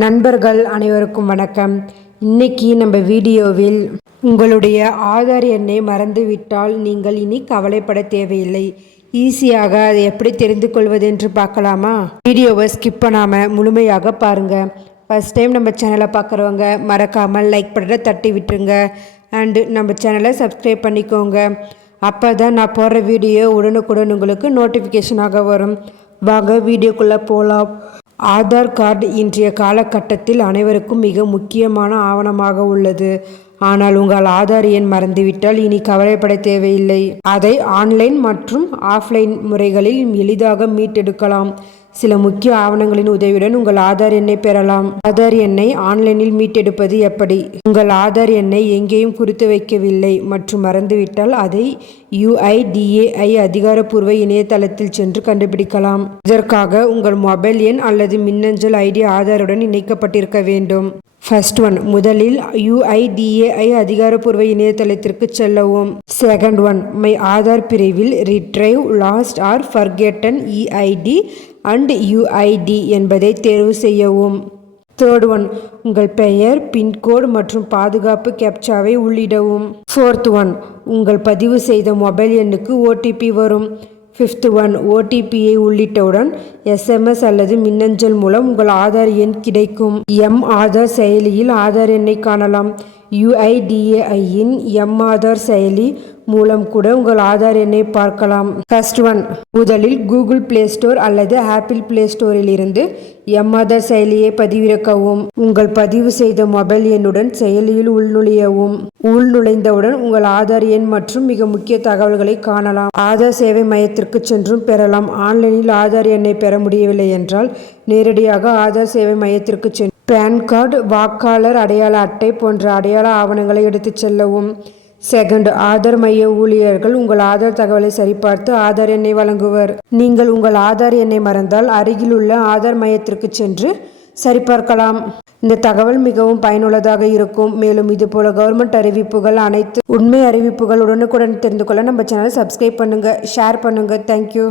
நண்பர்கள் அனைவருக்கும் வணக்கம். இன்னைக்கு நம்ம வீடியோவில் உங்களுடைய ஆதார் எண்ணை மறந்துவிட்டால் நீங்கள் இனி கவலைப்பட தேவையில்லை. ஈஸியாக அதை எப்படி தெரிந்து கொள்வது என்று பார்க்கலாமா? வீடியோவை ஸ்கிப் பண்ணாமல் முழுமையாக பாருங்கள். ஃபஸ்ட் டைம் நம்ம சேனலை பார்க்குறவங்க மறக்காமல் லைக் பட்டனை தட்டி விட்டுருங்க. அண்டு நம்ம சேனலை சப்ஸ்கிரைப் பண்ணிக்கோங்க. அப்போ தான் நான் போடுற வீடியோ உடனுக்குடன் உங்களுக்கு நோட்டிஃபிகேஷனாக வரும். வாங்க வீடியோக்குள்ளே போகலாம். ஆதார் கார்டு இன்றைய காலகட்டத்தில் அனைவருக்கும் மிக முக்கியமான ஆவணமாக உள்ளது. ஆனால் உங்கள் ஆதார் எண் மறந்துவிட்டால் இனி கவலைப்பட தேவையில்லை. அதை ஆன்லைன் மற்றும் ஆஃப்லைன் முறைகளில் எளிதாக மீட்டெடுக்கலாம். சில முக்கிய ஆவணங்களின் உதவியுடன் உங்கள் ஆதார் எண்ணை பெறலாம். ஆதார் எண்ணை ஆன்லைனில் மீட்டெடுப்பது எப்படி? உங்கள் ஆதார் எண்ணை எங்கேயும் குறித்து வைக்கவில்லை மற்றும் மறந்துவிட்டால் அதை UIDAI அதிகாரப்பூர்வ இணையதளத்தில் சென்று கண்டுபிடிக்கலாம். இதற்காக உங்கள் மொபைல் எண் அல்லது மின்னஞ்சல் ஐடி ஆதாருடன் இணைக்கப்பட்டிருக்க வேண்டும். ஃபர்ஸ்ட் ஒன், முதலில் UIDAI அதிகாரப்பூர்வ இணையதளத்திற்கு செல்லவும். செகண்ட் ஒன், மை ஆதார் பிரிவில் retrieve lost or forgotten EID and UID என்பதை தேர்வு செய்யவும். தேர்ட் ஒன், உங்கள் பெயர், பின்கோடு மற்றும் பாதுகாப்பு கேப்சாவை உள்ளிடவும். ஃபோர்த் ஒன், உங்கள் பதிவு செய்த மொபைல் எண்ணுக்கு OTP வரும். ஃபிஃப்த் ஒன், OTPயை உள்ளிட்டவுடன் SMS அல்லது மின்னஞ்சல் மூலம் உங்கள் ஆதார் எண் கிடைக்கும். ஆதார் செயலியில் ஆதார் எண்ணை காணலாம். UIDAIயின் ஆதார் செயலி மூலம் கூட உங்கள் ஆதார் எண்ணை பார்க்கலாம். ஃபர்ஸ்ட் ஒன், முதலில் கூகுள் பிளே ஸ்டோர் அல்லது ஆப்பிள் பிளே ஸ்டோரில் இருந்து ஆதார் செயலியை பதிவிறக்கவும். உங்கள் பதிவு செய்த மொபைல் எண்ணுடன் செயலியில் உள்நுழையவும். உள்நுழைந்தவுடன் உங்கள் ஆதார் எண் மற்றும் மிக முக்கிய தகவல்களை காணலாம். ஆதார் சேவை மையத்திற்கு சென்றும் பெறலாம். ஆன்லைனில் ஆதார் எண்ணை பெற முடியவில்லை என்றால் நேரடியாக ஆதார் சேவை மையத்திற்கு சென்று பேன் கார்டு, வாக்காளர் அடையாள அட்டை போன்ற அடையாள ஆவணங்களை எடுத்துச் செல்லவும். செகண்ட், ஆதார் மைய ஊழியர்கள் உங்கள் ஆதார் தகவலை சரிபார்த்து ஆதார் எண்ணை வழங்குவர். நீங்கள் உங்கள் ஆதார் எண்ணை மறந்தால் அருகில் உள்ள ஆதார் மையத்திற்கு சென்று சரிபார்க்கலாம். இந்த தகவல் மிகவும் பயனுள்ளதாக இருக்கும். மேலும் இதுபோல கவர்மெண்ட் அறிவிப்புகள், அனைத்து உண்மை அறிவிப்புகள் உடனுக்குடன் தெரிந்து கொள்ள நம்ம சேனலை சப்ஸ்கிரைப் பண்ணுங்க, ஷேர் பண்ணுங்க. தேங்க்யூ.